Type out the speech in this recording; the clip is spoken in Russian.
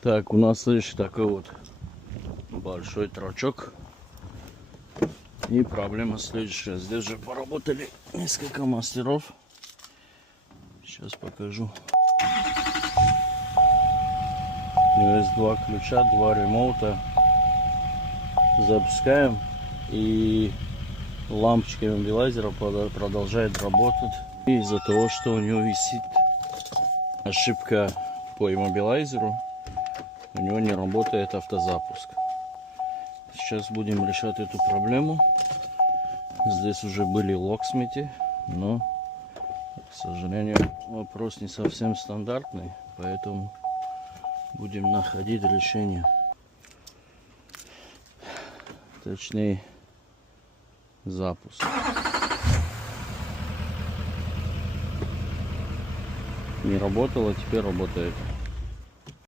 Так, у нас, слышишь, такой вот большой торчок. И проблема следующая. Здесь же поработали несколько мастеров. Сейчас покажу. Есть два ключа, два ремоута. Запускаем. И лампочка иммобилайзера продолжает работать. И из-за того, что у него висит ошибка по иммобилайзеру, у него не работает автозапуск. Сейчас будем решать эту проблему. Здесь уже были локсмити, но, к сожалению, вопрос не совсем стандартный, поэтому будем находить решение. Точнее, запуск. Не работало, теперь работает.